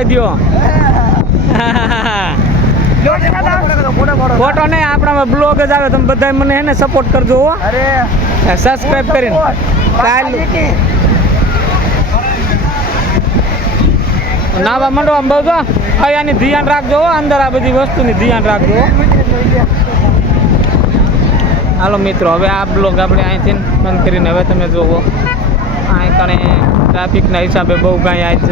ખવડાવી દો ફોટો નહીં આપણામાં બ્લોગ જ આવે તમે બધા મને હે ને સપોર્ટ કરજો હો સબસ્ક્રાઇબ કરીને કાલ નાવા મંડો આમ બહુ અહીંયાની ધ્યાન રાખજો અંદર આ બધી વસ્તુની ધ્યાન રાખજો હાલો મિત્રો હવે આ બ્લોગ આપણે અહીંથી બંધ કરીને હવે તમે જુઓ અહીં કણે ટ્રાફિકના હિસાબે બહુ કાંઈ આજ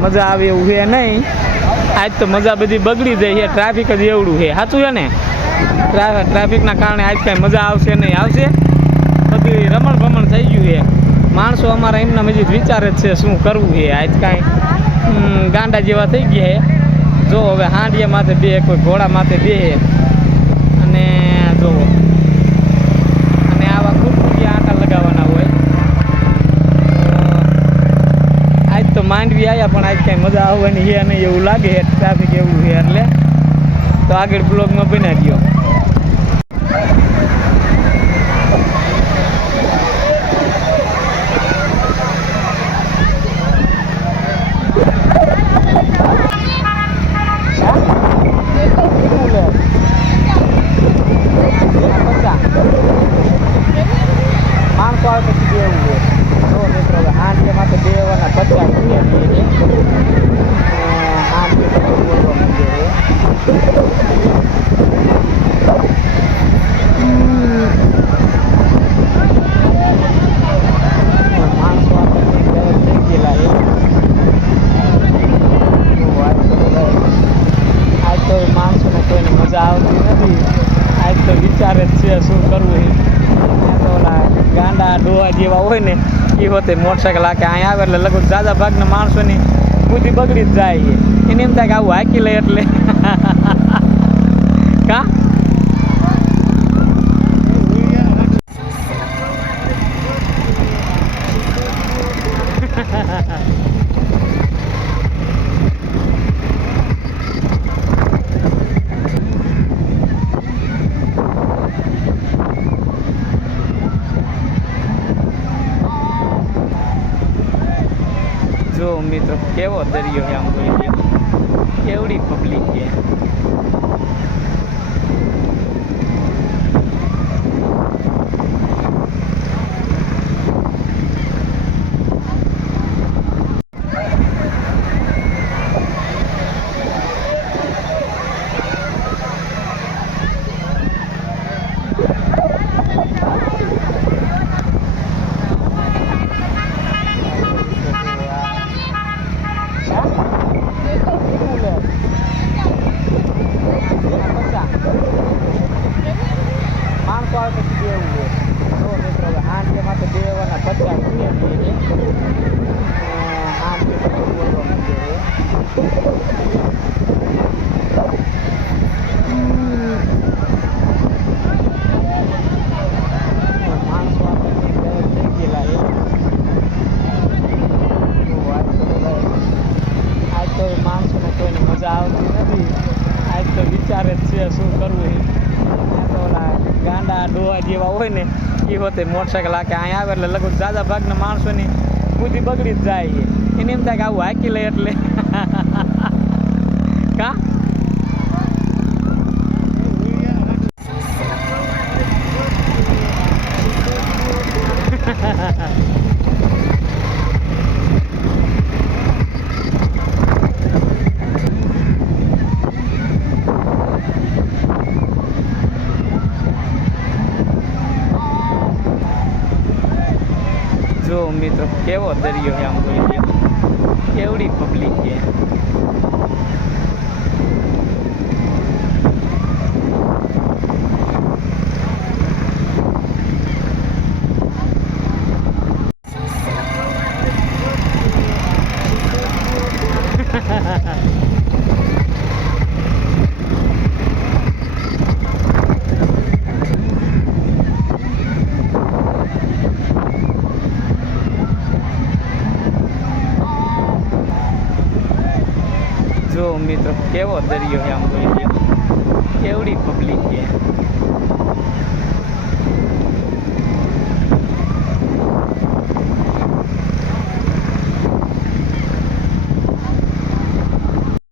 મજા આવે એવું છે નહીં આજ તો મજા બધી બગડી જાય છે ટ્રાફિક જ એવડું છે સાચું છે ને ટ્રાફિકના કારણે આજ કાંઈ મજા આવશે નહીં આવશે બધી રમણ ભમણ થઈ ગયું છે માણસો અમારા એમના મજી વિચારે જ છે શું કરવું છે આજ કાંઈ ગાંડા જેવા થઈ ગયા છે જો હવે હાંડિયા માથે બે કોઈ ઘોડા માથે બે અને જોવો અને આવા કુરકુરિયા આટા લગાવવાના હોય આજ તો માંડવી આવ્યા પણ આજ કાંઈ મજા આવવાની છે નહીં એવું લાગે છે ટ્રાફિક એવું છે એટલે તો આગળ બ્લોગમાં બનાવી દો માણસો આવે પછી દેવું છે જો મિત્રો હવે હાંડિયામાં તો દેવાના 50 રૂપિયા હાંડી પછી બોલવા માંગે માણસો આપણે થઈ ગયેલા આજ તો માણસોને કોઈને મજા આવતી નથી આજ તો વિચારે જ છે શું કરવું એ ઓલા ગાંડા ડોહા જેવા હોય ને એ હોતે મોટરસાઇકલ આખે અહીંયા આવે એટલે લગભગ ઝાઝા ભાગના માણસોની બુદ્ધિ બગડી જ જાય છે એને એમ થાય કે આવું હાકી લે એટલે કા જો મિત્રો કેવો દરિયો છે આમ જોઈ કેવડી પબ્લિક છે માણસો આવે પછી દેવું છે જો મિત્રો હવે હાંડિયામાં તો દેવાના 50 રૂપિયા હાંડી પછી બોલવા માંગે માણસો આપણે થઈ ગયેલા આજ તો માણસોને કોઈને મજા આવતી નથી આજ તો વિચારે જ છે શું કરવું તો ઓલા ગાંડા ડોહા જેવા હોય ને એ હોતે મોટરસાઇકલ આખે અહીંયા આવે એટલે લગભગ ઝાઝા ભાગના માણસોની બુદ્ધિ બગડી જ જાય છે એને એમ થાય કે આવું હાકી લે એટલે કા જો મિત્રો કેવો દરિયો છે આમ જોઈ કેવડી પબ્લિક છે જો મિત્રો કેવો દરિયો છે આમ જોઈ કેવડી પબ્લિક છે